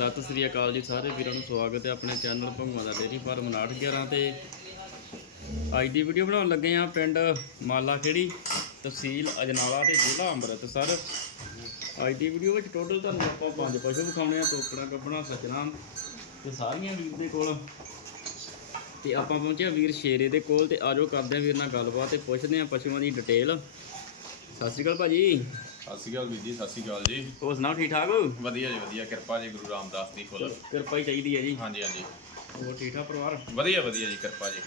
ਸਤਿ ਸ੍ਰੀ ਅਕਾਲ ਜੀ ਸਾਰੇ ਵੀਰਾਂ ਨੂੰ ਸਵਾਗਤ ਹੈ ਆਪਣੇ ਚੈਨਲ ਭੰਗਵਾ ਦਾ ਡੇਰੀ ਫਾਰਮ 911 ਤੇ। ਅੱਜ ਦੀ ਵੀਡੀਓ ਬਣਾਉਣ ਲੱਗੇ ਆ ਪਿੰਡ ਮਾਲਾ ਖੇੜੀ, ਤਹਿਸੀਲ ਅਜਨਾਲਾ ਤੇ ਜ਼ਿਲ੍ਹਾ ਅੰਮ੍ਰਿਤਸਰ। ਅੱਜ ਦੀ ਵੀਡੀਓ ਵਿੱਚ ਟੋਟਲ ਤੁਹਾਨੂੰ ਆਪਾਂ ਪੰਜ ਪਸ਼ੂ ਵਿਖਾਉਣੇ ਆ ਟੋਕੜਾ ਗੱਬਣਾ, ਸੱਜਣਾ ਤੇ ਸਾਰੀਆਂ ਵੀਰ ਦੇ ਕੋਲ। ਤੇ ਆਪਾਂ ਪਹੁੰਚੇ ਆ ਵੀਰ ਸ਼ੇਰੇ ਦੇ ਕੋਲ ਤੇ ਆਜੋ ਕਰਦੇ ਆ ਵੀਰ ਨਾਲ ਗੱਲਬਾਤ ਤੇ ਪੁੱਛਦੇ ਆ ਪਸ਼ੂਆਂ ਦੀ ਡਿਟੇਲ ਸਤਿ ਸ੍ਰੀ ਅਕਾਲ ਭਾਜੀ। ਸਤਿ ਸ਼੍ਰੀ ਅਕਾਲ ਵੀਰ ਜੀ ਸਤਿ ਸ਼੍ਰੀ ਅਕਾਲ ਜੀ। ਹੋਰ ਸੁਣਾਓ ਠੀਕ ਠਾਕ ਹੋ? ਵਧੀਆ ਜੀ ਵਧੀਆ। ਕਿਰਪਾ ਜੀ ਗੁਰੂ ਰਾਮਦਾਸ ਦੀ ਫੁੱਲ ਕਿਰਪਾ ਹੀ ਚਾਹੀਦੀ ਹੈ ਜੀ। ਹਾਂਜੀ ਹਾਂਜੀ। ਹੋਰ ਠੀਕ ਠਾਕ ਪਰਿਵਾਰ? ਵਧੀਆ ਵਧੀਆ ਜੀ ਕਿਰਪਾ ਜੀ।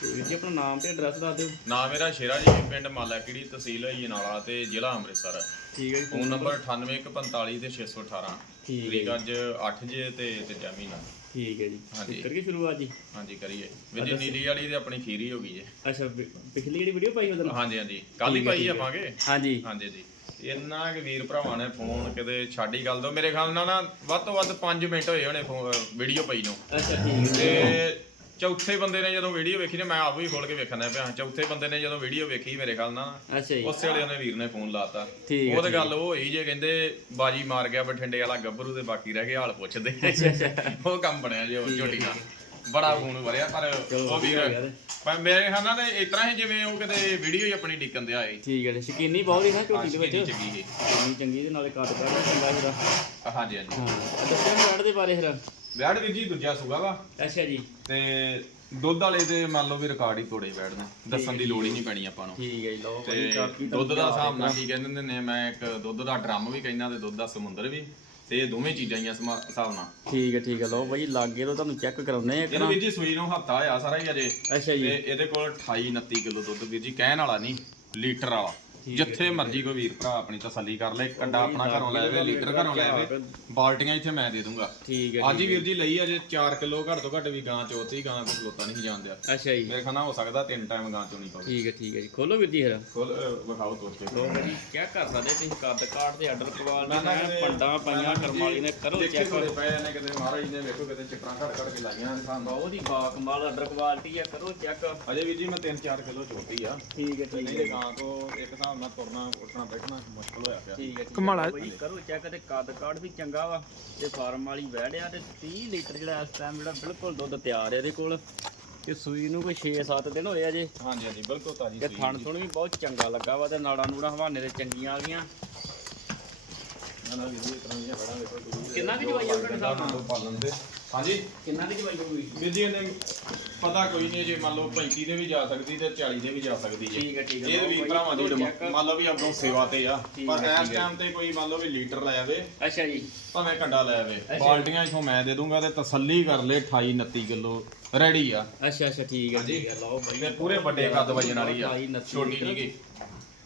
ਤੇ ਵੀਰ ਜੀ ਆਪਣਾ ਨਾਮ ਤੇ ਐਡਰੈਸ ਦੱਸ ਦਿਓ। ਨਾਮ ਮੇਰਾ ਸ਼ੇਰਾ ਜੀ ਪਿੰਡ ਮਾਲਾਕੀੜੀ ਤਹਿਸੀਲ ਜਨਾਲਾ ਤੇ ਜ਼ਿਲ੍ਹਾ ਅੰਮ੍ਰਿਤਸਰ। ਠੀਕ ਹੈ ਜੀ ਫੋਨ ਨੰਬਰ 9845 ਤੇ 618 ਠੀਕ ਹੈ ਤਰੀਕ ਅੱਜ 8 ਜੇ ਤੇ ਤੀਜਾ ਮਹੀਨਾ। ਠੀਕ ਹੈ ਜੀ। ਹਾਂਜੀ। ਕਰੀਏ ਸ਼ੁਰੂਆਤ ਜੀ? ਹਾਂਜੀ ਕਰੀਏ। ਵੀਰ ਜੀ ਨੀਲੀ ਵਾਲੀ ਤੇ ਆਪਣੀ ਖੀਰੀ ਹੋ ਗਈ ਜੀ ਅੱਛਾ ਪਿ- ਪਿਛਲੀ ਜਿਹੜੀ ਵੀਡੀਓ ਪਾਈ ਉਹਦੇ ਹਾਂਜੀ ਹਾਂਜੀ। ਕੱਲ ਹੀ ਪਾਈ ਆਵਾਂਗੇ? ਹਾਂਜੀ। ਹਾਂਜੀ ਜੀ। ਇੰਨਾ ਕਿ ਵੀਰ ਭਰਾਵਾਂ ਨੇ ਫੋਨ ਕਿਤੇ ਛਾੜੀ ਗੱਲ ਦੋ। ਮੇਰੇ ਖਿਆਲ ਨਾਲ ਨਾ ਵੱਧ ਤੋਂ ਵੱਧ 5 ਮਿੰਟ ਹੋਏ ਹੋਣੇ ਵੀਡੀਓ ਪਈ ਨੂੰ। ਅੱਛਾ ਠੀਕ ਹੈ। ਤੇ ਚੌਥੇ ਬੰਦੇ ਨੇ ਜਦੋਂ ਵੀਡੀਓ ਵੇਖੀ ਨੇ ਮੈਂ ਆਪ ਵੀ ਖੋਲ ਕੇ ਵੇਖਣਾ ਪਿਆ। ਚੌਥੇ ਬੰਦੇ ਨੇ ਜਦੋਂ ਵੀਡੀਓ ਵੇਖੀ ਮੇਰੇ ਖਿਆਲ ਨਾਲ ਅੱਛਾ ਜੀ। ਉਸੇ ਵੇਲੇ ਉਹਨੇ ਵੀਰ ਨੇ ਫੋਨ ਲਾਤਾ ਠੀਕ ਹੈ, ਉਹ ਤੇ ਗੱਲ ਉਹ ਹੋਈ ਜੇ ਕਹਿੰਦੇ ਬਾਜੀ ਮਾਰ ਗਿਆ ਬਠਿੰਡੇ ਵਾਲਾ ਗੱਭਰੂ ਤੇ ਬਾਕੀ ਰਹਿ ਗਏ ਹਾਲ ਪੁੱਛਦੇ। ਉਹ ਕੰਮ ਬਣਿਆ ਜੇ ਉਹ ਝੋਟੀ ਦਾ। ਬੜਾ ਫੋਨ ਵਰਿਆ ਪਰ ਚਲੋ ਉਹ ਵਧੀਆ ਹੋ। ਗਿਆ ਤੇ। ਪਰ ਮੇਰੇ ਖਿਆਲ ਨਾਲ ਇਸ ਤਰ੍ਹਾਂ ਹੀ ਜਿਵੇਂ ਉਹ ਕਿਤੇ ਵੀਡੀਓ ਹੀ ਆਪਣੀ ਡਿੱਕਣ ਦੇ ਆਏ ਠੀਕ ਹੈ ਜੀ ਸ਼ਕੀਨੀ ਬਹੁਤ ਹੀ ਨਾ ਝੋਟੀ ਦੇ ਵਿੱਚ। ਚੰਗੀ ਸੀ। ਸ਼ਕੀਨੀ ਚੰਗੀ ਦੇ ਨਾਲੇ ਕੱਟ ਕੱਟ ਚੰਗਾ ਜਿਹੜਾ ਹਾਂਜੀ ਹਾਂਜੀ। ਹਾਂ ਦੱਸਿਆ ਵੜ ਦੇ ਬਾਰੇ ਫਿਰ? ਵਿਆਹ ਵੀਰ ਜੀ ਦੂਜਾ ਸੂਗਾ ਵਾ। ਅੱਛਾ ਜੀ। ਤੇ ਦੁੱਧ ਵਾਲੇ ਤੇ ਮੰਨ ਲਓ ਵੀ ਰਿਕਾਰਡ ਹੀ ਤੋੜੇ ਬੈਠਦੇ। ਦੱਸਣ ਦੀ ਲੋੜ ਹੀ ਨਹੀਂ ਪੈਣੀ ਆਪਾਂ ਨੂੰ। ਠੀਕ ਹੈ ਜੀ ਲਓ ਤੇ ਦੁੱਧ ਦਾ ਹਿਸਾਬ ਨਾਲ ਕੀ ਕਹਿੰਦੇ ਹੁੰਦੇ ਨੇ ਮੈਂ ਇੱਕ ਦੁੱਧ ਦਾ ਡਰਮ ਵੀ ਕਹਿੰਦਾ ਤੇ ਦੁੱਧ ਦਾ ਸਮੁੰਦਰ ਵੀ। ਤੇ ਇਹ ਦੋਵੇਂ ਚੀਜ਼ਾਂ ਹੀ ਆ ਸਮਾ- ਹਿਸਾਬ ਨਾਲ। ਠੀਕ ਹੈ ਠੀਕ ਹੈ ਲਓ ਭਾਜੀ ਲਾਗੇ ਤੋਂ ਤੁਹਾਨੂੰ ਚੈੱਕ ਕਰਾਉਨੇ ਆ ਇਹਨੂੰ ਵੀਰ ਜੀ ਸੂਈ ਨੂੰ ਹਫਤਾ ਹੋਇਆ ਸਾਰਾ ਹੀ ਅਜੇ। ਅੱਛਾ ਤੇ ਜੀ ਇਹਦੇ ਕੋਲ 28 29 ਕਿਲੋ ਦੁੱਧ ਵੀਰ ਜੀ ਕਹਿਣ ਵਾਲਾ ਨਹੀਂ ਲੀਟਰ ਵਾਲਾ। ਜਿੱਥੇ ਮਰਜ਼ੀ ਕੋਈ ਵੀਰ ਭਰਾ ਆਪਣੀ ਤਸੱਲੀ ਕਰ ਲੈ ਕੰਡਾ ਆਪਣਾ ਘਰੋਂ ਲੈ ਆਵੇ ਲੀਟਰ ਘਰੋਂ ਲੈ ਆਵੇ ਬਾਲਟੀਆਂ ਇੱਥੇ ਮੈਂ ਦੇ ਦੂੰਗਾ। ਠੀਕ ਹੈ ਅੱਜ ਹੀ ਵੀਰ ਜੀ ਲਈ ਅਜੇ 4 ਕਿਲੋ ਘੱਟ ਤੋਂ ਘੱਟ ਵੀ ਗਾਂ ਚੋਤੀ ਗਾਂ ਕੋ ਖਲੋਤਾ ਨਹੀਂ ਜਾਣਦਿਆ। ਅੱਛਾ ਜੀ। ਮੇਰੇ ਖਾਨਾ ਹੋ ਸਕਦਾ ਤਿੰਨ ਟਾਈਮ ਗਾਂ ਚੋਣੀ ਪਵੇ ਠੀਕ ਹੈ ਠੀਕ ਹੈ ਜੀ। ਖੋਲੋ ਵੀਰ ਜੀ ਫਿਰ। ਖੋਲ ਵਿਖਾਓ ਕੇ ਲੋ ਭਾਜੀ ਚੈੱਕ ਕਰ ਸਕਦੇ ਤੁਸੀਂ? ਕੱਦ ਕਾਟ ਤੇ ਆਰਡਰ ਕੁਆਲਿਟੀ ਨਾ, ਪੰਡਾਂ ਪਾਈਆਂ ਕਰਮਾਲੀ ਨੇ ਕਰੋ ਚੈੱਕ। ਘੋੜੇ ਪਏ ਨੇ ਕਿਤੇ ਮਹਾਰਾਜ ਨੇ ਵੇਖੋ ਕਿਤੇ ਚੱਕਰਾਂ ਘੜ ਘੜ ਕੇ ਲਾਈਆਂ ਨੇ ਸਾਨੂੰ। ਬਹੁਤ ਹੀ ਬਾ ਕਮਾਲ ਆਰਡਰ ਕੁਆਲਿਟੀ ਆ ਕਰੋ ਚੈੱਕ। ਅਜੇ ਵੀਰ ਜੀ ਮੈਂ 3-4 ਕਿਲੋ ਚੋਤੀ ਆ। ਠੀਕ ਹੈ ਤੇ ਨਹੀਂ ਤੇ ਗਾਂ ਤੋਂ ਇੱਕ ਹਿਸਾਬ ਨਾਲ ਤੁਰਨਾ ਉੱਠਣਾ ਬੈਠਣਾ ਮੁਸ਼ਕਲ ਹੋਇਆ ਪਿਆ। ਠੀਕ ਹੈ ਕਮਾਲਾ ਕਰੋ ਚੈੱਕ ਤੇ ਕੱਦ ਕਾਟ ਵੀ ਚੰਗਾ ਵਾ ਤੇ ਫਾਰਮ ਵਾਲੀ ਵਹਿੜਿਆ ਤੇ 30 ਲੀਟਰ ਜਿਹੜਾ ਇਸ ਟਾਈਮ ਜਿਹੜਾ ਬਿਲਕੁਲ ਦੁੱਧ ਤਿਆਰ ਹੈ ਇਹਦੇ ਕੋਲ। ਤੇ ਸੂਈ ਨੂੰ ਕੋਈ 6-7 ਦਿਨ ਹੋਏ ਅਜੇ ਹਾਂਜੀ ਹਾਂਜੀ ਬਿਲਕੁਲ ਤਾਜੀ ਤੇ ਥਣ ਥੁਣ ਵੀ ਬਹੁਤ ਚੰਗਾ ਲੱਗਾ ਵਾ ਤੇ ਨਾੜਾ ਨੂੜਾ ਹਵਾਨੇ ਦੇ ਚੰਗੀਆਂ ਆ ਗਈਆਂ। ਨਾ ਨਾ ਵੀਰ ਜੀ ਇਸ ਤਰ੍ਹਾਂ ਦੀਆਂ ਬੜਾ ਵੇਖੋ ਤੁਸੀਂ ਕਿੰਨਾ ਕੁ ਜਵਾਈ ਤੁਹਾਡੇ ਹਿਸਾਬ ਨਾਲ? ਪਾਲਣ ਦੇ। ਹਾਂਜੀ? ਕਿੰਨਾ ਦੀ ਜਵਾਈ ਹੋਊਗੀ? ਵੀਰ ਜੀ ਇਹਨੇ ਪਤਾ ਕੋਈ ਨਹੀਂ ਜੇ ਮੰਨ ਲਓ 35 ਦੇ ਵੀ ਜਾ ਸਕਦੀ ਤੇ 40 ਦੇ ਵੀ ਜਾ ਸਕਦੀ ਜੇ। ਠੀਕ ਹੈ ਠੀਕ ਹੈ। ਇਹ ਵੀ ਭਰਾਵਾਂ ਦੀ ਡਿਮਾਂਡ ਮੰਨ ਲਓ ਵੀ ਅੱਗੋਂ ਸੇਵਾ ਤੇ ਆ ਠੀਕ ਪਰ ਹੈ, ਇਸ ਟਾਈਮ ਤੇ ਕੋਈ ਮੰਨ ਲਓ ਵੀ ਲੀਟਰ ਲੈ ਆਵੇ ਅੱਛਾ ਜੀ। ਭਾਵੇਂ ਕੰਡਾ ਲੈ ਆਵੇ। ਬਾਲਟੀਆਂ ਇਥੋਂ ਮੈਂ ਦੇ ਦੂੰਗਾ ਤੇ ਤਸੱਲੀ ਕਰ ਲੈ 28 29 ਕਿਲੋ ਰੈਡੀ ਆ। ਅੱਛਾ ਅੱਛਾ ਠੀਕ ਹੈ ਠੀਕ ਹੈ ਲਓ ਬਾਈ। ਤੇ ਪੂਰੇ ਵੱਡੇ ਕੱਦ ਵਜਨ ਵਾਲੀ ਆ। ਛੋਟੀ। ਨਹੀਂ ਗੀ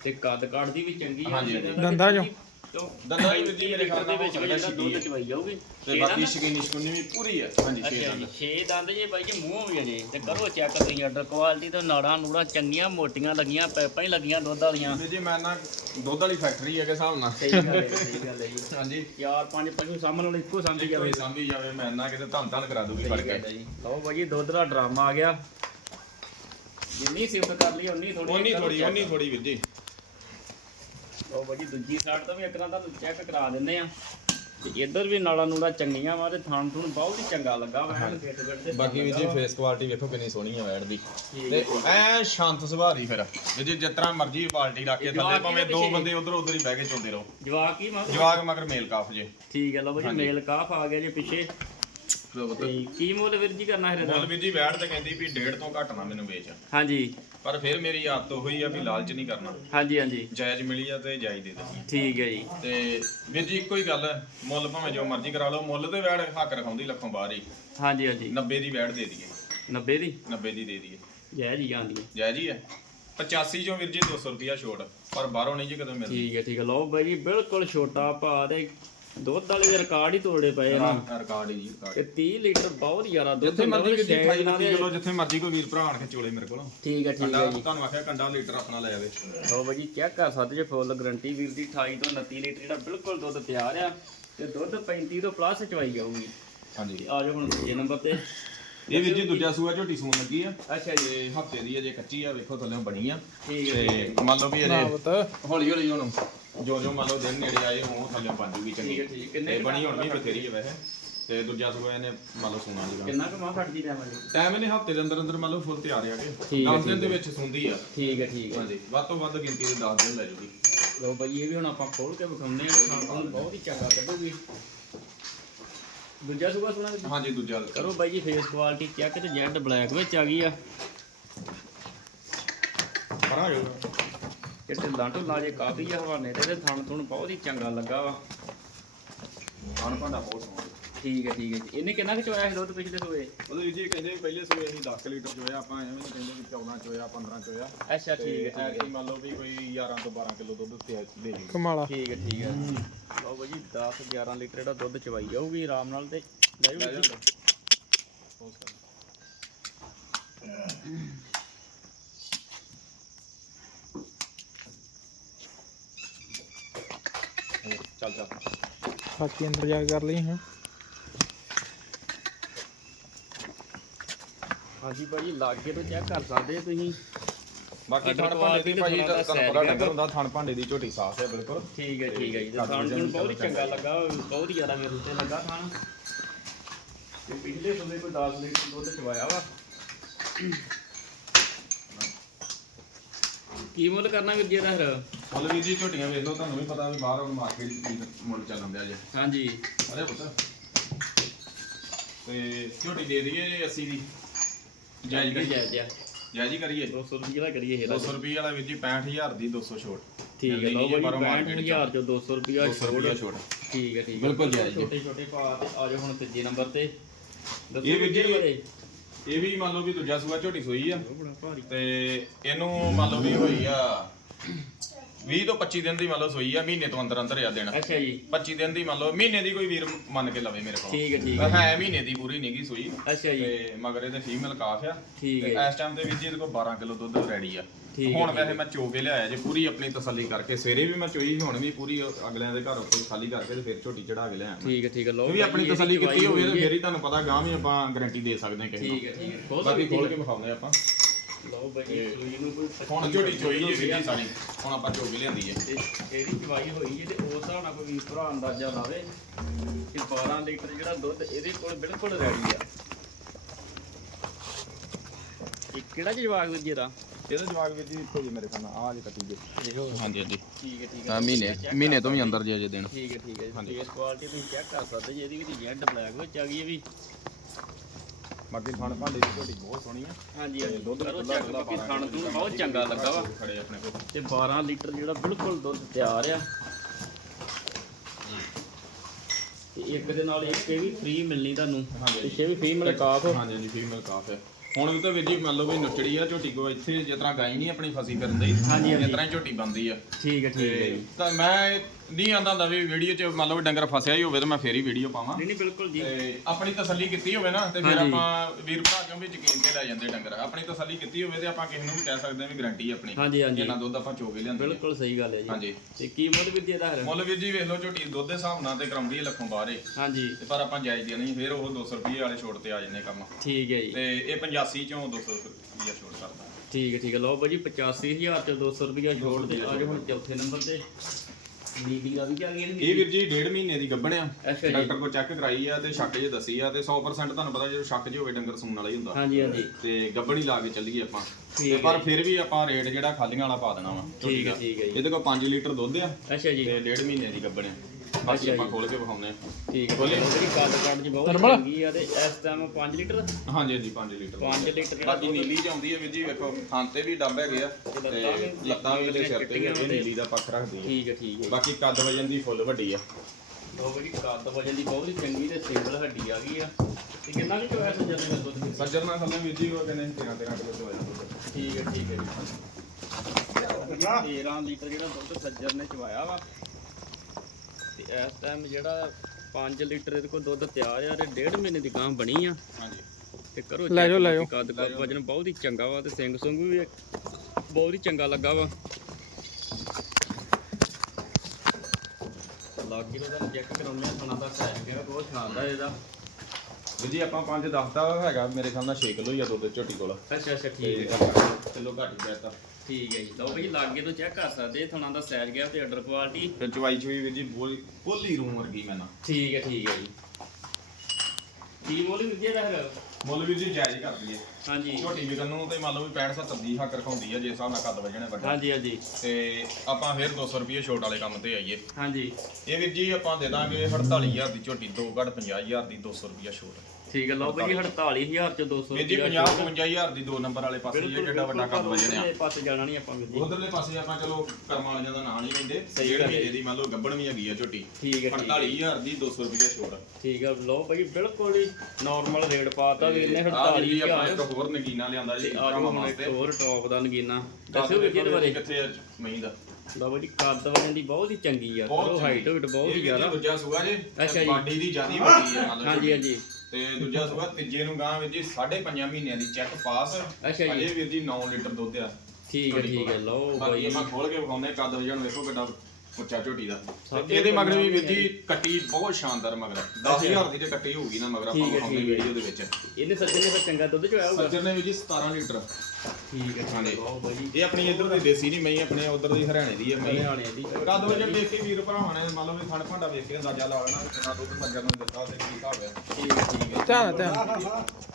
ਤੇ ਕੱਦ ਕਾਠ ਦੀ ਵੀ ਚੰਗੀ ਆ। ਹਾਂਜੀ, ਦੰਦਾਂ ਚੋਂ। ਦੰਦਾਂ ਦੀ ਵੀ ਮੇਰੇ ਖਿਆਲ ਦੇ ਨਾਲ ਵਿੱਚ ਹੋ ਜਿਹੜਾ ਸਕਦਾ ਦੁੱਧ ਛੇ ਚਵਾਈ ਜਾਊਗੀ। ਤੇ ਬਾਕੀ ਸ਼ਕੀਨੀ ਸ਼ਕੂਨੀ ਵੀ ਪੂਰੀ ਆ। ਹਾਂਜੀ ਛੇ ਦੰਦ। 6 ਦੰਦ ਜੇ ਬਾਈ ਜੀ ਮੂੰਹ ਵੀ ਅਜੇ ਤੇ ਕਰੋ ਚੈੱਕ ਤੁਸੀਂ ਆਰਡਰ ਕੁਆਲਿਟੀ ਤੇ ਨਾੜਾਂ ਨੂੜਾਂ ਚੰਗੀਆਂ ਮੋਟੀਆਂ ਲੱਗੀਆਂ ਪੈਪਾਂ ਹੀ ਲੱਗੀਆਂ ਦੁੱਧ ਵਾਲੀਆਂ। ਵੀਰ ਜੀ ਮੈਂ ਨਾ ਦੁੱਧ ਵਾਲੀ ਫੈਕਟਰੀ ਹੈ ਕੇ ਹਿਸਾਬ ਨਾਲ। ਸਹੀ ਗੱਲ ਹੈ ਸਹੀ ਗੱਲ ਹੈ ਜੀ। ਹਾਂਜੀ। ਚਾਰ ਪੰਜ ਪਸ਼ੂ ਸਾਹਮਣੇ ਵਾਲੇ ਇੱਕੋ ਸਾਂਭੀ ਜਾਵੇ। ਕੋਈ ਸਾਂਭੀ ਜਾਵੇ ਮੈਂ ਨਾ ਕਿਤੇ ਧੰਨ ਧੰਨ ਕਰਾ ਦੂਗੀ ਫੜ ਸਹੀ ਕੇ। ਗੱਲ ਹੈ ਜੀ। ਲਓ ਬਾਈ ਜੀ ਦੁੱਧ ਦਾ ਡਰਾਮਾ ਆ ਗਿਆ। ਜਿੰਨੀ ਸਿਫਤ ਕਰ ਲਈ ਉਨੀ ਥੋੜੀ ਉਨੀ ਥੋੜੀ ਉਨੀ ਥੋੜੀ ਵੀਰ ਜੀ। ਲਓ ਬਾਈ ਜੀ ਦੂਜੀ ਸਾਈਡ ਤੋਂ ਵੀ ਇੱਕ ਤਰ੍ਹਾਂ ਦਾ ਚੈੱਕ ਕਰਾ ਦਿੰਦੇ ਆ ਤੇ ਇੱਧਰ ਵੀ ਨਾਲਾ ਨੂੜਾ ਚੰਗੀਆਂ ਵਾ ਤੇ ਥਣ ਥੁਣ ਬਹੁਤ ਹੀ ਚੰਗਾ ਲੱਗਾ ਵਾ ਐਨ ਫਿੱਟ ਫਿੱਟ ਤੇ ਬਾਕੀ ਵੀਰ ਜੀ ਫੇਸ ਕੁਆਲਿਟੀ ਵੇਖੋ ਕਿੰਨੀ ਸੋਹਣੀ ਆ ਵੈੜ ਦੀ। ਤੇ ਐ ਸ਼ਾਂਤ ਸੁਭਾਅ ਦੀ ਫਿਰ। ਵੀਰ ਜੀ ਜਿਸ ਤਰ੍ਹਾਂ ਮਰਜ਼ੀ ਬਾਲਟੀ ਰੱਖ ਕੇ ਥੱਲੇ ਭਾਵੇਂ ਦੋ। ਬੰਦੇ ਉਧਰ ਉਧਰ ਹੀ ਬਹਿ ਕੇ ਚੋਂਦੇ ਰਹੋ। ਜਵਾਕ ਹੀ ਮਾ ਜਵਾਕ ਮਗਰ ਮੇਲ ਕਾਫ ਜੇ। ਠੀਕ ਹੈ ਲਓ ਬਾਈ ਜੀ ਮੇਲ ਕਾਫ ਆ ਗਿਆ ਜੀ ਪਿੱਛੇ। ਤੇ ਕੀ ਮੁੱਲ ਵੀਰ ਜੀ ਕਰਨਾ ਹੈ ਮੁੱਲ ਇਹਦਾ ਵੀਰ ਜੀ ਵੈੜ ਤੇ ਕਹਿੰਦੀ ਵੀ ਡੇਢ ਤੋਂ ਘੱਟ ਨਾ ਮੈਨੂੰ ਵੇਚ। ਹਾਂਜੀ। ਪਰ ਫਿਰ ਮੇਰੀ ਆਦਤ ਹੋਈ ਆ ਵੀ ਲਾਲਚ ਨਹੀਂ ਕਰਨਾ। ਹਾਂਜੀ ਹਾਂਜੀ। ਜਾਇਜ਼ ਮਿਲੀ ਆ ਤੇ ਜਾਇਜ਼ ਦੇ ਦੇਣੀ ਠੀਕ ਹੈ ਜੀ। ਤੇ ਵੀਰ ਜੀ ਇੱਕੋ ਹੀ ਗੱਲ ਹੈ, ਮੁੱਲ ਭਾਵੇਂ ਜੋ ਮਰਜ਼ੀ ਕਰਾ ਲਓ ਮੁੱਲ ਤੇ ਵੈੜ ਹੱਕ ਰਖਾਉਂਦੀ ਲੱਖੋਂ ਬਾਹਰ ਹੀ। ਹਾਂਜੀ ਹਾਂਜੀ। 90 ਦੀ ਵੈੜ ਦੇ ਦਈਏ। 90 ਦੀ? 90 ਦੀ ਦੇ ਦਈਏ। ਜੈ ਜੀ ਜਾਂਦੀ ਹੈ। ਜਾਇਜ਼ ਹੀ ਹੈ। 85 ਚੋਂ ਵੀਰ ਜੀ 200 ਰੁਪਿਆ ਛੋਟ ਪਰ ਬਾਹਰੋਂ ਨਹੀਂ ਜੀ ਕਦੋਂ ਮਿਲਦੀ। ਠੀਕ ਹੈ ਠੀਕ ਹੈ। ਲਓ ਬਾਈ ਜੀ ਬਿਲਕੁਲ ਛੋਟਾ ਭਾ ਤੇ ਦੁੱਧ ਵਾਲੇ ਦੇ ਰਿਕਾਰਡ ਹੀ ਤੋੜੇ ਪਏ ਨੇ। ਰਿਕਾਰਡ ਹੀ ਜੀ ਰਿਕਾਰਡ ਤੇ 30 ਲੀਟਰ ਬਹੁਤ ਜ਼ਿਆਦਾ ਦੁੱਧ ਜਿੱਥੇ ਮਰਜ਼ੀ ਹੁੰਦਾ, ਕਿ ਸ਼ਾਇਦ 28 ਇਹਨਾਂ ਦੇ- ਕਿਲੋ ਜਿੱਥੇ ਮਰਜ਼ੀ ਕੋਈ ਵੀਰ ਭਰਾ ਆਣ ਕੇ ਚੋਲੇ ਮੇਰੇ ਕੋਲੋਂ। ਠੀਕ ਹੈ ਠੀਕ ਹੈ ਜੀ। ਤੁਹਾਨੂੰ ਆਖਿਆ ਕੰਡਾ ਲੀਟਰ ਆਪਣਾ ਲੈ ਆਵੇ। ਲਓ ਬਾਈ ਜੀ ਚੈੱਕ ਕਰ ਸਕਦੇ ਜੇ ਫੁੱਲ ਗਰੰਟੀ ਵੀਰ ਦੀ 28 ਤੋਂ 29 ਲੀਟਰ ਜਿਹੜਾ ਬਿਲਕੁਲ ਦੁੱਧ ਤਿਆਰ ਆ ਤੇ ਦੁੱਧ 35 ਤੋਂ ਪਲੱਸ ਚਵਾਈ ਜਾਊਗੀ। ਹਾਂਜੀ। ਆ ਜਾਓ ਹੁਣ ਦੂਜੇ ਨੰਬਰ ਤੇ। ਇਹ ਵੀਰ ਜੀ ਦੂਜਾ ਸੂਆ ਝੋਟੀ ਸੂਣ ਲੱਗੀ ਆ। ਅੱਛਾ ਜੀ। ਹਫ਼ਤੇ ਦੀ ਅਜੇ ਕੱਚੀ ਆ ਵੇਖੋ ਥੱਲੇ ਬਣੀ ਆ। ਠੀਕ ਹੈ ਤੇ ਮੰਨ ਲਓ ਵੀ ਅਜੇ ਹੌਲੀ ਹੌਲੀ ਹੁਣ ਜੋ ਜੋ ਮੰਨ ਲਓ ਦਿਨ ਨੇੜੇ ਆਏ ਉਹ ਥੱਲੇ ਬਣ ਜੂਗੀ ਚੰਗੀ। ਠੀਕ ਹੈ, ਠੀਕ ਹੈ। ਕਿੰਨੇ ਤੇ ਬਣੀ ਹੁਣ ਵੀ ਬਥੇਰੀ ਹੈ ਵੈਸੇ। ਤੇ ਦੂਜਾ ਸੂਆ ਇਹਨੇ ਮੰਨ ਲਓ ਸੋਨਾ ਜੀ ਕਿੰਨਾ ਕੁ ਮਾਂ ਫੜਦੀ ਟਾਈਮ ਵਾਲੀ? ਟਾਈਮ ਇਹਨੇ ਹਫ਼ਤੇ ਦੇ ਅੰਦਰ ਅੰਦਰ ਮੰਨ ਲਓ ਫੁੱਲ ਤਿਆਰ ਆ ਕੇ। ਠੀਕ ਹੈ, 10 ਦਿਨ ਦੇ ਵਿੱਚ ਸੁੰਦੀ ਆ। ਠੀਕ ਹੈ ਠੀਕ ਹੈ। ਹਾਂਜੀ ਵੱਧ ਤੋਂ ਵੱਧ ਗਿਣਤੀ ਦੇ 10 ਦਿਨ ਲੈ ਜੂਗੀ। ਲੋ ਭਾਈ ਇਹ ਵੀ ਹੁਣ ਆਪਾਂ ਖੋਲ ਕੇ ਵਿਖਾਉਂਦੇ ਹਾਂ। ਖਾਣ ਤੋਂ ਬਹੁਤ ਹੀ ਚੰਗਾ ਕੱਢੂਗੀ ਦੂਜਾ ਸੂਆ ਸੁਣਾ ਵਿੱਚ ਹਾਂਜੀ ਦੂਜਾ ਕਰੋ ਬਾਈ ਜੀ ਫੇਸ ਕੁਆਲਿਟੀ ਚੈੱਕ ਤੇ ਜੈਡ ਬਲੈਕ ਵਿੱਚ ਆ ਗਈ ਆ। ਪਰਾਂ ਜੋ ਇਹ ਢਿੱਲਾਂ ਢੁੱਲਾਂ ਜੇ ਕਾਫੀ ਆ ਹਵਾਨੇ ਤੇ ਥਣ ਥੁਣ ਬਹੁਤ ਹੀ ਚੰਗਾ ਲੱਗਾ ਵਾ। ਖਾਣ ਭਾਂਡਾ ਬਹੁਤ ਸੋਹਣਾ। ਠੀਕ ਹੈ ਠੀਕ ਹੈ ਜੀ ਇਹਨੇ ਕਿੰਨਾ ਕੁ ਚੋਇਆ ਸੀ ਦੁੱਧ ਪਿਛਲੇ ਸੂਏ? ਉਹਦੇ ਇਹ ਕਹਿੰਦੇ ਪਹਿਲੇ ਸੂਏ ਅਸੀਂ 10 ਲੀਟਰ ਚੋਇਆ ਆਪਾਂ ਐਵੇਂ ਨਹੀਂ ਕਹਿੰਦੇ ਵੀ 14 ਚੋਇਆ 15 ਚੋਇਆ। ਅੱਛਾ ਠੀਕ ਹੈ ਠੀਕ ਹੈ। ਐਤਕੀ ਮੰਨ ਲਓ ਵੀ ਕੋਈ 11 ਤੋਂ 12 ਕਿਲੋ ਦੁੱਧ ਤੇ ਦੇ ਜੀ ਕਮਾਲਾ। ਠੀਕ ਹੈ ਠੀਕ ਹੈ। ਲਓ ਬਾਈ ਜੀ 10 11 ਲੀਟਰ ਜਿਹੜਾ ਦੁੱਧ ਚਵਾਈ ਜਾਊਗੀ ਆਰਾਮ ਨਾਲ ਤੇ ਲੈ ਲੈ ਜਾਓ ਜਾ ਜੀ। ਪੋਸ ਕਰ ਚੱਲ ਚੱਲ ਬਾਕੀ ਅੰਦਰ ਜਾ ਕੇ ਕਰ ਲਈ ਹਾਂ ਹਾਂਜੀ ਭਾਈ ਲਾਗੇ ਤੋਂ ਚੈੱਕ ਕਰ ਸਕਦੇ ਹੋ ਤੁਸੀਂ। ਬਾਕੀ ਥਣ ਭਾਂਡੇ ਦੀ quality ਭਾਈ ਤੇ ਥੋੜ੍ਹਾ ਤੁਹਾਨੂੰ ਪਤਾ। ਡੰਗਰ ਹੁੰਦਾ ਥਣ ਭਾਂਡੇ ਦੀ ਝੋਟੀ ਸਾਫ਼ ਹੈ ਬਿਲਕੁਲ। ਠੀਕ ਹੈ ਠੀਕ ਹੈ ਜੀ। ਤੇ ਕੱਦ ਖਾਣ ਵਜਨ ਨੂੰ ਵੀ ਬਹੁਤ ਹੀ ਚੰਗਾ ਲੱਗਾ ਬਹੁਤ ਹੀ ਜ਼ਿਆਦਾ ਮੇਰੇ ਉੱਤੇ ਲੱਗਾ ਖਾਣ ਤੇ ਪਿਛਲੇ ਸੂਬੇ ਕੋਈ 10 ਲੀਟਰ ਦੁੱਧ ਚਵਾਇਆ ਵਾ। ਕੀ ਮੁੱਲ ਕਰਨਾ ਵੀਰ ਜੀ ਇਹਦਾ ਫਿਰ? ਵੀਰ ਜੀ ਝੋਟੀਆਂ ਵੇਖ ਲਓ ਤੁਹਾਨੂੰ ਵੀ ਪਤਾ ਵੀ ਬਾਹਰ ਹੁਣ ਮਾਰਕੀਟ ਦੀ ਮੁੱਲ ਚੱਲਣ ਦਿਆ ਜੇ। ਹਾਂਜੀ। ਅਰੇ ਪੁੱਤ। ਤੇ ਝੋਟੀ ਦੇ ਦਈਏ ਜੀ 80 ਦੀ। ਜਾਇਜ਼ ਕਰੀਏ ਜਾਇਜ਼ ਆ ਜਾਇਜ਼ ਹੀ ਕਰੀਏ। 200 ਰੁਪਏ ਦਾ ਕਰੀਏ ਇਹਦਾ 200 ਰੁਪਏ ਵਾਲਾ ਵੀਰ ਜੀ 65000 ਦੀ 200 ਛੋਟ। ਠੀਕ ਹੈ ਲਓ ਬਈ ਬਾਹਰੋਂ market 65000 ਚੋਂ। 200 ਰੁਪਿਆ 200 ਰੁਪਏ ਛੋਟ। ਠੀਕ ਹੈ ਠੀਕ ਹੈ। ਬਿਲਕੁਲ ਜਾਇਜ਼। ਛੋਟੇ ਛੋਟੇ ਪਾ ਤੇ ਆ ਜਾਓ ਹੁਣ ਤੀਜੇ ਨੰਬਰ ਤੇ। ਇਹ ਵੀਰ ਜੀ? ਇਹ ਵੀ ਮੰਨ ਲਓ ਵੀ ਦੂਜਾ ਸੂਆ ਝੋਟੀ ਸੋਈ ਆ। ਤੇ ਇਹਨੂੰ ਮੰਨ ਲਓ ਵੀ ਹੋਈ ਆ 20 ਤੋਂ 25 ਦਿਨ ਦੀ ਮੰਨ ਲਓ ਸੋਈ ਆ ਮਹੀਨੇ ਤੋਂ ਅੰਦਰ ਅੰਦਰ ਆ ਦੇਣਾ ਅੱਛਾ ਜੀ। 25 ਦਿਨ ਦੀ ਮੰਨ ਲਓ ਮਹੀਨੇ ਦੀ ਕੋਈ ਵੀਰ ਮੰਨ ਕੇ ਲਵੇ ਮੇਰੇ ਕੋਲ। ਠੀਕ ਹੈ ਠੀਕ ਹੈ। ਹੈ ਮਹੀਨੇ ਦੀ ਪੂਰੀ ਨਹੀਂਗੀ ਸੋਈ। ਅੱਛਾ ਜੀ। ਤੇ ਮਗਰ ਇਹਦੇ ਫੀਮੇਲ ਕਾਫ ਆ। ਠੀਕ ਹੈ ਇਸ ਟਾਈਮ ਤੇ ਵੀਰ ਜੀ ਇਹਦੇ ਕੋਲ 12 ਕਿਲੋ ਦੁੱਧ ਰੈਡੀ ਆ। ਹੁਣ ਵੈਸੇ ਮੈਂ ਚੋ ਕੇ ਲਿਆਇਆ ਜੇ ਪੂਰੀ ਆਪਣੀ ਤਸੱਲੀ ਕਰਕੇ। ਸਵੇਰੇ ਵੀ ਮੈਂ ਚੋਈ ਹੁਣ ਵੀ ਪੂਰੀ ਅਗਲਿਆਂ ਦੇ ਘਰੋਂ ਕੋਈ ਖਾਲੀ ਕਰਕੇ ਤੇ ਫਿਰ ਝੋਟੀ ਚੜਾ ਕੇ ਲਿਆਇਆ ਠੀਕ ਹੈ ਠੀਕ ਹੈ। ਇਹ ਵੀ ਆਪਣੀ ਤਸੱਲੀ ਕੀਤੀ ਹੋਵੇ ਤੇ। ਫਿਰ ਹੀ ਤੁਹਾਨੂੰ ਪਤਾ ਗਾਂ ਵੀ ਆਪਾਂ ਗਾਰੰਟੀ ਦੇ ਸਕਦੇ ਹਾਂ ਕਿਸੇ ਨੂੰ। ਠੀਕ ਹੈ ਠੀਕ ਹੈ। ਬਾਕੀ ਖੋਲ ਕੇ ਵਿਖਾਉਂਦੇ ਆਪਾਂ। ਲਓ ਭਾਈ ਸੂਈ ਨੂੰ ਕੋਈ ਹੁਣ ਝੋਟੀ ਚੋਈ ਜੀ ਵੀਰ ਜੀ ਸਾਡੀ ਹੁਣ ਆਪਾਂ ਚੋ ਕੇ ਲਿਆਂਦੀ ਹੈ ਤੇ ਇਹਦੀ ਚਵਾਈ ਹੋਈ ਹੈ ਤੇ ਉਸ ਹਿਸਾਬ ਨਾਲ ਕੋਈ ਵੀਰ ਭਰਾ ਅੰਦਾਜ਼ਾ ਲਾਵੇ ਕਿ 12 ਲੀਟਰ ਜਿਹੜਾ ਦੁੱਧ ਇਹਦੇ ਕੋਲ ਬਿਲਕੁਲ ਰੈਡੀ ਆ। ਇਹ ਕਿਹੜਾ ਜਵਾਗ ਵੀਰ ਜੀ ਦਾ ਇਹਦਾ ਜਵਾਬ ਵੀਰ ਜੀ ਇੱਕੋ ਜੀ ਮੇਰੇ ਸਾਹਮਣੇ ਆ ਜੇ ਕੱਟੀ ਜੇ। ਦੇਖੋ ਹਾਂਜੀ ਹਾਂਜੀ। ਠੀਕ ਹੈ ਠੀਕ ਹੈ ਤਾਂ ਮਹੀਨੇ ਮਹੀਨੇ ਤੋਂ ਵੀ ਅੰਦਰ ਜੇ ਅਜੇ ਦਿਨ ਠੀਕ ਹੈ ਠੀਕ ਹੈ ਜੀ। ਫੇਸ ਕੁਆਲਿਟੀ ਤੁਸੀਂ ਚੈੱਕ ਕਰ ਸਕਦੇ ਜੀ ਇਹਦੀ ਵੀ ਜੈਡ ਬਲੈਕ ਵਿੱਚ ਆ ਗਈ ਇਹ ਵੀ। ਬਾਕੀ ਥਣ ਭਾਂਡੇ ਦੀ ਝੋਟੀ ਬਹੁਤ ਸੋਹਣੀ ਆ। ਹਾਂਜੀ ਹਾਂਜੀ। ਦੁੱਧ ਕਰੋ ਚੈੱਕ ਬਾਕੀ ਖਾਣ ਨੂੰ ਬਹੁਤ ਚੰਗਾ ਲੱਗਾ ਵਾ। ਖੜੇ ਆਪਣੇ ਕੋਲ। ਤੇ 12 ਲੀਟਰ ਜਿਹੜਾ ਬਿਲਕੁਲ ਦੁੱਧ ਤਿਆਰ ਆ। ਤੇ ਇੱਕ ਦੇ ਨਾਲ ਇੱਕ ਇਹ ਵੀ ਫ੍ਰੀ ਮਿਲਣੀ ਤੁਹਾਨੂੰ। ਪਿੱਛੇ ਵੀ ਫ੍ਰੀ ਮਿਲੇ ਕਾਫ। ਹਾਂਜੀ ਹਾਂਜੀ ਫੀਮੇਲ ਕਾਫ ਹੈ ਹੁਣ ਵੀ ਤਾਂ ਵੀਰ ਜੀ ਮੰਨ ਲਓ ਵੀ ਨੁਚੜੀ ਆ ਝੋਟੀ ਕੋ ਇੱਥੇ ਜਿਸ ਤਰ੍ਹਾਂ ਗਾਈ ਨਹੀਂ ਆਪਣੀ ਫਸੀ ਕਰਨ ਦੀ ਹਾਂਜੀ, ਇਸ ਤਰ੍ਹਾਂ ਹੀ ਝੋਟੀ ਬੰਦੀ ਆ। ਠੀਕ ਹੈ ਠੀਕ ਹੈ ਤਾਂ ਮੈਂ ਨਹੀਂ ਆਂਦਾ ਹੁੰਦਾ ਵੀ ਵੀਡੀਓ 'ਚ ਮੰਨ ਲਓ ਵੀ ਡੰਗਰ ਫਸਿਆ ਹੀ ਹੋਵੇ ਤਾਂ ਮੈਂ ਫੇਰ ਹੀ ਵੀਡੀਓ ਪਾਵਾਂ। ਨਹੀਂ ਨਹੀਂ ਬਿਲਕੁਲ ਜੀ। ਤੇ ਆਪਣੀ ਤਸੱਲੀ ਕੀਤੀ ਹੋਵੇ ਨਾ ਤੇ ਫਿਰ ਹਾਂਜੀ। ਆਪਾਂ ਵੀਰ ਭਰਾ ਕਿਉਂ ਵੀ ਯਕੀਨ ਤੇ ਲੈ ਜਾਂਦੇ ਡੰਗਰ। ਆਪਣੀ ਤਸੱਲੀ ਕੀਤੀ ਹੋਵੇ ਤੇ ਆਪਾਂ ਕਿਸੇ ਨੂੰ ਵੀ ਕਹਿ ਸਕਦੇ ਹਾਂ ਵੀ ਗਾਰੰਟੀ ਆਪਣੀ ਹਾਂਜੀ ਹਾਂਜੀ। ਜਿੰਨਾ ਦੁੱਧ ਆਪਾਂ ਚੋਗੇ ਲਿਆਂਦੇ ਬਿਲਕੁਲ ਸਹੀ ਗੱਲ ਹੈ ਜੀ। ਹਾਂਜੀ। ਤੇ ਕੀ ਮੁੱਲ ਵੀ ਇਹਦਾ ਹੈ ਮੁੱਲ ਵੀਰ ਜੀ ਵੇਖ ਲਓ ਝੋਟੀ ਦੁੱਧ ਦੇ ਹਿਸਾਬ ਨਾਲ ਤੇ ਕਰਾਉਂਦੀ ਹੈ ਲੱਖੋਂ ਬਾਹਰੇ ਹਾਂਜੀ। ਤੇ ਪਰ ਆਪਾਂ ਜਾਇਜ਼ ਦੀ ਨਹੀਂ ਫਿਰ ਉਹ 200 ਰੁਪਏ ਵਾਲੇ ਛੋੜ ਤੇ ਆ ਜਾਂਦੇ ਕੰਮ। ਠੀਕ ਹੈ ਜੀ। ਤੇ ਇਹ 85 ਚੋਂ 200 ਰੁਪਏ ਛੋੜ ਕਰਦਾ। ਠੀਕ ਹੈ ਠੀਕ ਹੈ। ਲਓ ਬਾਜੀ 85000 ਤੇ 200 ਰੁਪਇਆ ਛੋੜ ਦੇ ਆਜੋ ਹੁਣ ਚੌਥੇ ਨੰਬਰ ਤੇ। ਨੀਲੀ ਦਾ ਵੀ ਕਿਆ ਗਈ ਇਹ ਵੀਰ ਜੀ ਡੇਢ ਮਹੀਨੇ ਦੀ ਗੱਭਣ ਆ। ਅੱਛਾ ਜੀ। ਡਾਕਟਰ ਕੋਲ ਚੈੱਕ ਕਰਾਈ ਆ ਤੇ ਸ਼ੱਕ ਜੇ ਦੱਸੀ ਆ ਤੇ 100% ਤੁਹਾਨੂੰ ਪਤਾ ਜਦੋਂ ਸ਼ੱਕ ਜੇ ਹੋਵੇ ਡੰਗਰ ਸੂਣ ਵਾਲਾ ਹੀ ਹੁੰਦਾ। ਹਾਂਜੀ ਹਾਂਜੀ। ਤੇ ਗੱਭਣ ਹੀ ਲਾ ਕੇ ਚੱਲੀਏ ਆਪਾਂ। ਤੇ ਪਰ ਫਿਰ ਵੀ ਆਪਾਂ ਰੇਟ ਜਿਹੜਾ ਖਾਲੀਆਂ ਵਾਲਾ ਪਾ ਦੇਣਾ ਵਾ। ਠੀਕ ਜੀ। ਇਹਦੇ ਕੋਲ 5 ਲੀਟਰ ਦੁੱਧ ਆ। ਅੱਛਾ ਜੀ। ਤੇ ਡੇਢ ਮਹੀਨੇ ਦੀ ਗੱਭਣ ਆ। ਬਾਕੀ ਆਪਾਂ। ਖੋਲ ਕੇ ਵਿਖਾਉਂਦੇ ਆ ਠੀਕ ਹੈ। ਬੋਲੇ। ਜਿਹੜੀ ਕੱਦ ਕੱਦ ਚ ਬਹੁਤ ਨਰਮਲ? ਚੰਗੀ ਆ ਤੇ ਇਸ ਟਾਈਮ 5 ਲੀਟਰ? ਹਾਂਜੀ ਹਾਂਜੀ 5 ਲੀਟਰ। 5 ਲੀਟਰ ਜਿਹੜਾ ਬਾਕੀ ਨੀਲੀ ਚ ਆਉਂਦੀ ਹੈ ਵੀਰ ਜੀ ਵੇਖੋ ਥਾਂ ਤੇ ਵੀ ਡੱਬ ਹੈਗੇ ਆ ਤੇ ਤੇ ਲੱਤਾਂ ਵੀ- ਇਹਦੇ ਸਿਰ ਤੇ ਵੀ ਇਹ ਨੀਲੀ ਦਾ ਪੱਖ ਰੱਖਦੀ ਹੈ ਠੀਕ ਹੈ ਠੀਕ ਹੈ। ਬਾਕੀ ਕੱਦ ਵਜਨ ਦੀ ਫੁੱਲ ਵੱਡੀ ਆ। ਦੋ ਵਾਰੀ ਕੱਦ ਵਜਨ ਦੀ ਬਹੁਤ ਹੀ ਚੰਗੀ ਤੇ ਸਿੰਗਲ ਹੱਡੀ ਆ ਗਈ ਆ। ਤੇ ਕਿੰਨਾ ਕੁ ਚੋਇਆ ਸੱਜਣ ਨੇ ਦੁੱਧ ਸੱਜਰ ਨਾਲ ਥੱਲੇ ਵੀਰ ਜੀ ਉਹ ਕਹਿੰਦੇ 13 13 ਕਿਲੋ ਤੋਂ ਆ ਜਾਂਦਾ ਠੀਕ ਹੈ ਠੀਕ ਹੈ ਜੀ। 13 ਲੀਟਰ ਜਿਹੜਾ ਦੁੱਧ ਸੱਜਰ ਨੇ ਚਵਾਇਆ ਵਾ ਤੇ ਇਸ ਟਾਈਮ ਜਿਹੜਾ 5 ਲੀਟਰ ਇਹਦੇ ਕੋਲ ਦੁੱਧ ਤਿਆਰ ਆ ਤੇ ਡੇਢ ਮਹੀਨੇ ਦੀ ਗਾਂ ਬਣੀ ਆ। ਹਾਂਜੀ। ਤੇ ਕਰੋ ਲੈ ਜਾਓ, ਲੈ ਜਾਓ। ਕੱਦ ਕੱਦ ਵਜਨ ਬਹੁਤ ਹੀ ਚੰਗਾ ਵਾ ਤੇ ਸਿੰਘ ਸੁੰਗ ਵੀ ਬਹੁਤ ਹੀ ਚੰਗਾ ਲੱਗਾ ਵਾ। ਲਾਗੀ ਨੂੰ ਤਾਂ ਚੈੱਕ ਕਰਾਉਂਦੇ ਆ ਸੁਣਾ ਦਾ ਸਾਈਜ਼ ਕਿਹੜਾ ਬਹੁਤ ਸੁਣਾਦਾ ਇਹਦਾ। ਵੀਰ ਜੀ ਆਪਾਂ 5 10 ਦਾ ਹੈਗਾ ਮੇਰੇ ਖਿਆਲ ਨਾਲ 6 ਕਿਲੋ ਹੀ ਆ ਦੁੱਧ ਝੋਟੀ ਕੋਲ। ਅੱਛਾ ਅੱਛਾ ਠੀਕ ਹੈ ਕਿਲੋ ਘੱਟ ਹੀ ਪੈਤਾ ਠੀਕ ਹੈ ਜੀ। ਲਓ ਬਈ ਲਾਗੇ ਤੋਂ ਚੈੱਕ ਕਰ ਸਕਦੇ ਥਣਾ ਦਾ ਸਾਈਜ਼ ਗਿਆ ਤੇ ਆਰਡਰ ਕੁਆਲਿਟੀ ਫਿਰ ਚਵਾਈ ਚੋਈ ਵੀਰ ਜੀ ਬੋਲੀ ਪੋਲੀ ਰੂਮ ਵਰਗੀ ਮੈਂ ਨਾ। ਠੀਕ ਹੈ ਠੀਕ ਹੈ ਜੀ। ਕੀ ਮੁੱਲ ਵੀਰ ਜੀ ਇਹਦਾ ਹੈਗਾ ਮੁੱਲ ਵੀਰ ਜੀ ਜਾਇਜ਼ ਕਰ ਦਈਏ। ਹਾਂਜੀ। ਝੋਟੀ ਵੀਰਨ ਨੂੰ ਤੇ ਮੰਨ ਲਓ ਵੀ 65 70 ਦੀ ਹੱਕ ਰਖਾਉਂਦੀ ਆ ਜੇ ਹਿਸਾਬ ਨਾਲ ਕੱਦ ਵਜਣੇ ਵੱਡਾ। ਹਾਂਜੀ ਹਾਂਜੀ। ਤੇ ਆਪਾਂ ਫਿਰ 200 ਰੁਪਏ ਛੋਟ ਵਾਲੇ ਕੰਮ ਤੇ ਆਈਏ। ਹਾਂਜੀ। ਇਹ ਵੀਰ ਜੀ ਆਪਾਂ ਦੇ ਦਾਂਗੇ 48000 ਦੀ ਝੋਟੀ ਦੋ ਘੱਟ 50000 ਦੀ 200 ਰੁਪਏ ਛੋਟ। ਠੀਕ ਹੈ ਲਓ ਭਾਈ 48000 ਚ 200 ਵੀਰ ਜੀ 50 55000 ਦੀ ਦੋ ਨੰਬਰ ਵਾਲੇ ਪਾਸੇ ਇਹ ਵੱਡਾ ਕੱਦ ਵਜਣੇ ਆ ਇਹ ਪਾਸੇ ਜਾਣਾ ਨਹੀਂ ਆਪਾਂ ਵੀਰ ਜੀ। ਉਧਰਲੇ ਪਾਸੇ ਆਪਾਂ ਚਲੋ ਕਰਮ ਵਾਲਿਆਂ ਦਾ ਨਾਂ ਨਹੀਂ ਲੈਂਦੇ ਡੇਢ। ਮਹੀਨੇ ਦੀ ਮੰਨ ਲਓ ਗੱਬਣ ਵੀ ਹੈਗੀ ਆ ਝੋਟੀ। ਠੀਕ ਹੈ ਠੀਕ ਹੈ। 48000 ਦੀ 200 ਰੁਪਏ ਛੋਟ ਠੀਕ ਹੈ ਲਓ ਭਾਈ ਬਿਲਕੁਲ ਹੀ ਨਾਰਮਲ ਰੇਟ ਪਾਤਾ ਵੀਰ ਨੇ ਆਹ ਵੀਰ ਜੀ ਆਪਾਂ 48000 ਇੱਕ ਹੋਰ ਨਗੀਨਾ ਲਿਆਂਦਾ ਜੀ ਆ ਇੱਕ ਵਾਸਤੇ। ਹੋਰ ਟੌਪ ਦਾ ਨਗੀਨਾ। ਦੱਸੋ ਵੀਰ ਜੀ ਇਹਦੇ ਬਾਰੇ। ਕਿੱਥੇ ਆ ਮਹੀਂ ਦਾ। ਲਓ ਜੀ ਕੱਦ ਵਾਲਿਆਂ ਦੀ ਬਹੁਤ ਹੀ ਚੰਗੀ ਆ ਕਰੋ ਹਾਈਟ ਹੋਟ ਬਹੁਤ ਹੀ ਜ਼ਿਆਦਾ। ਦੂਜਾ ਸੂਆ ਜੀ ਅੱਛਾ ਜੀ। ਬਾਡੀ ਦੀ ਜਿਆਦੀ ਵੱਡੀ ਲਓ ਹਾਂਜੀ ਹਾਂਜੀ। ਤੇ ਦੂਜਾ ਸੂਆ ਤੀਜੇ ਨੂੰ ਗਾਂ ਵਿੱਚ ਜੀ 5.5 ਮਹੀਨਿਆਂ ਦੀ ਚੈੱਕ ਪਾਸ ਅੱਛਾ ਜੀ। ਅਜੇ ਵੀਰ ਜੀ 9 ਲੀਟਰ ਦੁੱਧ ਆ। ਠੀਕ ਹੈ ਠੀਕ ਹੈ ਲਓ ਬਾਕੀ ਭਾਈ ਆਪਾਂ ਖੋਲ ਕੇ ਵਿਖਾਉਂਦੇ ਕੱਦ ਵਜਣ ਵੇਖੋ ਕਿੱਡਾ ਉੱਚਾ ਝੋਟੀ ਦਾ। ਸਾਡੇ ਇਹਦੇ ਮਗਰ ਵੀ ਵੀਰ ਜੀ ਕੱਟੀ ਬਹੁਤ ਸ਼ਾਨਦਾਰ ਮਗਰ। 10000 ਦੀ ਤੇ ਕੱਟੀ ਹੋਊਗੀ ਨਾ ਮਗਰ ਆਪਾਂ ਠੀਕ ਹੈ, ਵਿਖਾਉਂਦੇ ਠੀਕ ਹੈ। ਵੀਡੀਓ ਦੇ ਵਿੱਚ। ਇਹਨੇ ਸੱਜਣ ਨੇ ਫਿਰ ਚੰਗਾ ਦੁੱਧ ਚੋਇਆ ਹੋਊਗਾ। ਸੱਜਰ ਨੇ ਵੀ ਜੀ 17 ਲੀਟਰ। ਠੀਕ ਹੈ ਹਾਂਜੀ। ਇਹ ਆਪਣੀ ਇੱਧਰ ਦੀ ਦੇਸੀ ਨਹੀਂ ਮਈ ਆਪਣੇ ਉਧਰ ਦੀ ਹਰਿਆਣੇ ਦੀ ਹੈ ਮਈ ਹਰਿਆਣੇ ਦੀ। ਕੱਦ ਵਜਣ ਦੇਖ ਕੇ ਵੀਰ ਭਰਾਵਾਂ ਨੇ ਮੰਨ ਲਓ ਵੀ ਥਣ ਭਾਂਡਾ ਵੇਖ ਕੇ ਅੰਦਾਜ਼ਾ ਲਾ ਲੈਣਾ ਕਿ ਕਿੰਨਾ ਦੁੱਧ ਸੱਜਰ ਨੂੰ ਦਿੱਤਾ ਤੇ ਕੀ ਹਿਸਾਬ ਹੈ ਠੀਕ ਹੈ ਠੀਕ ਹੈ। ਧਿਆਨ ਧਿਆਨ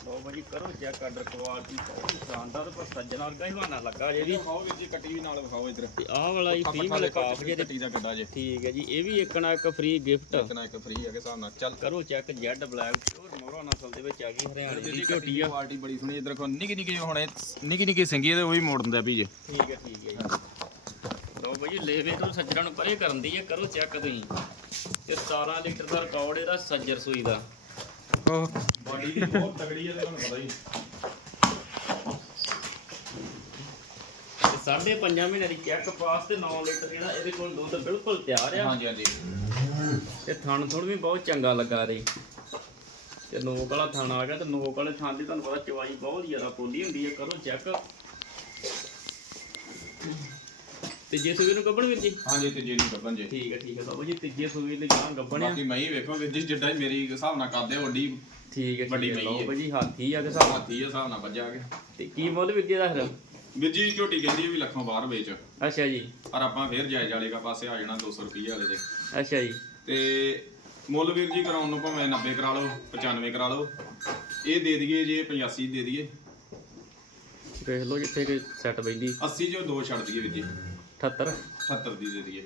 ਲਓ ਭਾਜੀ ਕਰੋ ਚੈੱਕ ਆਰਡਰ ਕੁਆਲਿਟੀ ਬਹੁਤ ਸ਼ਾਨਦਾਰ ਪਰ ਸੱਜਣ ਵਰਗਾ ਹੀ ਬਹਾਨਾ ਲੱਗਾ ਜੇ ਦੀ ਵਿਖਾਓ ਵੀਰ ਜੀ ਕੱਟੀ ਵੀ ਨਾਲ ਵਿਖਾਓ ਇੱਧਰ। ਤੇ ਆਹ ਵਾਲਾ ਹੀ ਫੀਮੇਲ ਕਾਫ ਜੇ ਕੱਟੀ ਦਾ ਕਿੱਡਾ ਜੇ। ਠੀਕ ਹੈ ਜੀ ਇਹ ਵੀ ਇੱਕ ਨਾ ਇੱਕ ਫ੍ਰੀ ਗਿਫਟ ਇਤਨਾ ਇੱਕ ਫ੍ਰੀ ਹੈ ਕਿ ਹਿਸਾਬ ਨਾਲ। ਚੱਲ। ਕਰੋ check Z black pure Murrah ਨਸਲ ਦੇ ਵਿੱਚ ਆ ਗਈ ਹਰਿਆਣੇ ਦੀ ਝੋਟੀ ਆ। ਕੁਆਲਿਟੀ ਬੜੀ ਸੋਹਣੀ ਇੱਧਰ ਕੋ ਨਿੱਕੀ ਨਿੱਕੀ ਹੁਣ ਨਿੱਕੀ ਨਿੱਕੀ ਸਿੰਗੀ ਇਹਦੇ ਉਹ ਵੀ ਮੋੜ ਦਿੰਦਾ ਵੀ ਜੇ ਠੀਕ ਹੈ ਠੀਕ ਹੈ ਜੀ। ਲਓ ਭਾਜੀ ਲੇਵੇ ਤੋਂ ਸੱਜਣਾ ਨੂੰ ਪਰੇ ਕਰਨ ਦੀ ਹੈ ਕਰੋ ਚੈੱਕ ਤੁਸੀਂ। ਤੇ 17 ਲੀਟਰ ਦਾ ਰਿਕਾਰਡ ਇਹਦਾ ਸੱਜਰ ਸੂਈ ਦਾ। ਉਹ ਬਾਡੀ ਦੀ ਬਹੁਤ ਤਗੜੀ ਹੈ ਤੁਹਾਨੂੰ ਪਤਾ ਹੀ ਸਾਢੇ ਪੰਜਾਂ ਮਹੀਨੇ ਦੀ ਚੈੱਕ ਪਾਸ ਤੇ 9 ਲੀਟਰ ਜਿਹੜਾ ਇਹਦੇ ਕੋਲ ਦੁੱਧ ਬਿਲਕੁਲ ਤਿਆਰ ਆ। ਹਾਂਜੀ ਹਾਂਜੀ। ਤੇ ਥਣ ਥੁਣ ਵੀ ਬਹੁਤ ਚੰਗਾ ਲੱਗਾ ਰਹੀ ਤੇ ਨੋਕ ਵਾਲਾ ਥਣ ਆ ਗਿਆ ਤੇ ਨੋਕ ਵਾਲੇ ਥਣ ਦੀ ਤੁਹਾਨੂੰ ਪਤਾ ਚਵਾਈ ਬਹੁਤ ਜ਼ਿਆਦਾ ਪੋਲੀ ਹੁੰਦੀ ਹੈ ਕਰੋ ਚੈੱਕ ਤੇ ਜੇ ਸੂਈ ਨੂੰ ਗੱਬਣ ਵੀਰ ਜੀ? ਹਾਂਜੀ ਤੇ ਜਿਹੜੀ ਗੱਬਨ ਜੇ। ਠੀਕ ਹੈ ਠੀਕ ਹੈ ਬਾਬੂ ਜੀ ਤੀਜੇ ਸੂਈ ਲਈ ਗਾਂ ਗੱਬਣਿਆ ਬਾਕੀ ਮੈਂ ਹੀ ਵੇਖੋ ਵੀਰ ਜੀ ਜਿੱਡਾ ਹੀ ਮੇਰੀ ਹਿਸਾਬ ਨਾਲ ਕਰਦੇ ਵੱਡੀ ਠੀਕ ਹੈ ਵੱਡੀ ਠੀਕ ਹੈ। ਭਾਜੀ ਹਾਥੀ ਆ ਕੇ ਹਿਸਾਬ। ਹਾਥੀ ਹਿਸਾਬ ਨਾਲ ਵੱਜਾ ਕੇ। ਤੇ ਕੀ ਮੁੱਲ ਵੀਰ ਜੀ ਦਾ ਫਿਰ? ਵੀਰ ਜੀ ਝੋਟੀ ਕਹਿੰਦੀ ਵੀ ਲੱਖੋਂ ਬਾਹਰ ਵੇਚ। ਅੱਛਾ ਜੀ। ਪਰ ਆਪਾਂ ਫੇਰ ਜਾਇਜ਼ ਵਾਲੇ ਦਾ ਪਾਸੇ ਆ ਜਾਣਾ 200 ਰੁਪਏ ਵਾਲੇ ਦੇ। ਅੱਛਾ ਜੀ। ਤੇ ਮੁੱਲ ਵੀਰ ਜੀ ਕਰਾਉਣ ਨੂੰ ਭਾਵੇਂ 90 ਕਰਾ ਲਓ 95 ਕਰਾ ਲਓ। ਇਹ ਦੇ ਦਈਏ ਜੇ 85 ਦੇ ਦਈਏ। ਦੇਖ ਲਓ ਜਿੱਥੇ ਕੋਈ ਸੈੱਟ ਬੈਂਦੀ। 80 ਜੋ ਦੋ ਛੱਡ ਦਈਏ ਵੀਰ ਜੀ। 78 78 ਦੀ ਦੇ ਦਈਏ।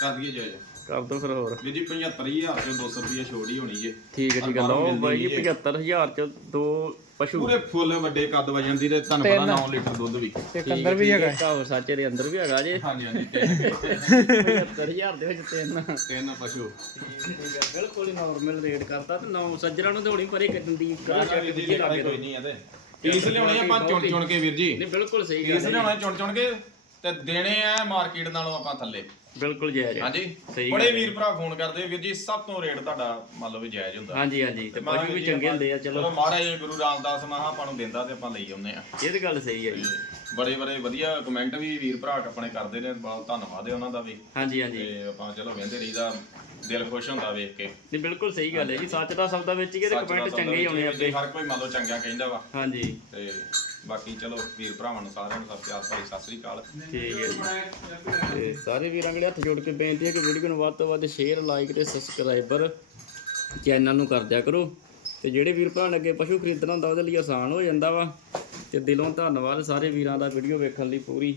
ਕਰ ਦਈਏ ਜਾਇਜ਼। ਕਰ ਦੋ ਫਿਰ ਹੋਰ। ਵੀਰ ਜੀ 75000 ਚੋਂ 200 ਰੁਪਏ ਛੋੜ ਹੀ ਹੋਣੀ ਜੇ। ਠੀਕ ਹੈ ਠੀਕ ਹੈ। ਲਓ ਬਾਈ ਜੀ ਨਹੀਂ ਹੈ। 75000 ਚ ਦੋ ਪਸ਼ੂ। ਪੂਰੇ ਫੁੱਲ ਵੱਡੇ ਕੱਦ ਵਜਣ ਦੀ ਤੇ ਤੁਹਾਨੂੰ ਪਤਾ 9 ਲੀਟਰ ਦੁੱਧ ਵੀ। ਇੱਕ ਅੰਦਰ ਵੀ ਹੈਗਾ। ਕਾਹ ਸਾਚੇ ਦੇ ਅੰਦਰ ਵੀ ਹੈਗਾ ਜੇ। ਹਾਂਜੀ ਹਾਂਜੀ। ਤੇ 75000 ਦੇ ਵਿੱਚ ਤਿੰਨ। ਤਿੰਨ ਪਸ਼ੂ। ਠੀਕ ਹੈ ਬਿਲਕੁਲ ਹੀ ਨਾਰਮਲ ਰੇਟ ਕਰਤਾ ਤੇ ਨੌ ਸੱਜਰਾਂ ਨੂੰ ਦੌੜੀ ਪਰੇ ਕੱਢਣ ਦੀ ਚੱਕ ਲੱਗੇ ਕੋਈ ਨਹੀਂ ਇਹਦੇ ਪੀਸ ਲਿਆਉਣੇ ਆਪਾਂ ਚੁਣ ਚੁਣ ਕੇ ਵੀਰ ਜੀ। ਨਹੀਂ ਬਿਲਕੁਲ ਸਹੀ ਪੀਸ ਗੱਲ ਹੈ। ਲਿਆਉਣੇ ਚੁਣ ਚੁਣ ਕੇ। ਤੇ ਦੇਣੇ ਆ ਮਾਰਕੀਟ ਨਾਲੋਂ ਆਪਾਂ ਥੱਲੇ। ਬਿਲਕੁਲ ਜਾਇਜ਼ ਹੈ। ਹਾਂਜੀ? ਸਹੀ ਬੜੇ ਵੀਰ ਭਰਾ ਫੋਨ ਕਰਦੇ ਵੀਰ ਜੀ ਸਭ ਤੋਂ ਰੇਟ ਤੁਹਾਡਾ ਮੰਨ ਲਓ ਵੀ ਜਾਇਜ਼ ਹੁੰਦਾ। ਹਾਂਜੀ ਹਾਂਜੀ। ਤੇ ਮਹਾਰਾਜ ਪਸ਼ੂ ਵੀ ਜੀ ਚੰਗੇ ਆਪਾਂ- ਹੁੰਦੇ ਆ ਚਲੋ। ਮਹਾਰਾਜ ਗੁਰੂ ਰਾਮਦਾਸ ਮਹਾ ਆਪਾਂ ਨੂੰ ਦਿੰਦਾ ਤੇ ਆਪਾਂ ਲਈ ਆਉਂਦੇ ਆ ਇਹ ਤੇ ਗੱਲ ਸਹੀ ਹੈ ਜੀ। ਬੜੇ ਬੜੇ ਵਧੀਆ ਕਮੈਂਟ ਵੀ ਵੀਰ ਭਰਾ ਆਪਣੇ ਕਰਦੇ ਨੇ ਬਹੁਤ ਧੰਨਵਾਦ ਹੈ ਉਹਨਾਂ ਦਾ ਵੀ। ਹਾਂਜੀ ਹਾਂਜੀ। ਤੇ ਆਪਾਂ ਚਲੋ ਵਹਿੰਦੇ ਰਹੀਦਾ ਦਿਲ ਖੁਸ਼ ਹੁੰਦਾ ਵੇਖ ਕੇ। ਨਹੀਂ ਬਿਲਕੁਲ ਸਹੀ ਗੱਲ ਹੈ ਜੀ। ਸੱਚ ਦਾ ਸਬਦਾ ਵਿੱਚ ਹੀ ਇਹਦੇ ਸੱਚ ਦਾ ਕਮੈਂਟ ਸੌਦਾ ਚੰਗੇ ਹੀ ਆਉਣੇ ਆਪੇ ਹਰ ਕੋਈ ਮੰਨ ਲਓ ਚੰਗਾ ਕਹਿੰਦਾ ਵਾ। ਹਾਂਜੀ। ਤੇ ਬਾਕੀ ਚਲੋ ਵੀਰ ਭਰਾਵਾਂ ਨੂੰ ਸਾਰਿਆਂ ਨੂੰ ਸਤਿ ਪਿਆਰ ਭਰੀ ਸਤਿ ਸ੍ਰੀ ਅਕਾਲ। ਠੀਕ ਹੈ ਜੀ। ਤੇ ਸਾਰੇ ਵੀਰਾਂ ਕੋਲ ਹੱਥ ਜੋੜ ਕੇ ਬੇਨਤੀ ਹੈ ਕਿ ਵੀਡੀਓ ਨੂੰ ਵੱਧ ਤੋਂ ਵੱਧ ਸ਼ੇਅਰ ਲਾਈਕ ਤੇ ਸਬਸਕ੍ਰਾਈਬਰ ਚੈਨਲ ਨੂੰ ਕਰ ਦਿਆ ਕਰੋ। ਤੇ ਜਿਹੜੇ ਵੀਰ ਭਰਾ ਨੇ ਅੱਗੇ ਪਸ਼ੂ ਖਰੀਦਣਾ ਹੁੰਦਾ ਉਹਦੇ ਲਈ ਆਸਾਨ ਹੋ ਜਾਂਦਾ ਵਾ। ਤੇ ਦਿਲੋਂ ਧੰਨਵਾਦ ਸਾਰੇ ਵੀਰਾਂ ਦਾ ਵੀਡੀਓ ਵੇਖਣ ਲਈ ਪੂਰੀ।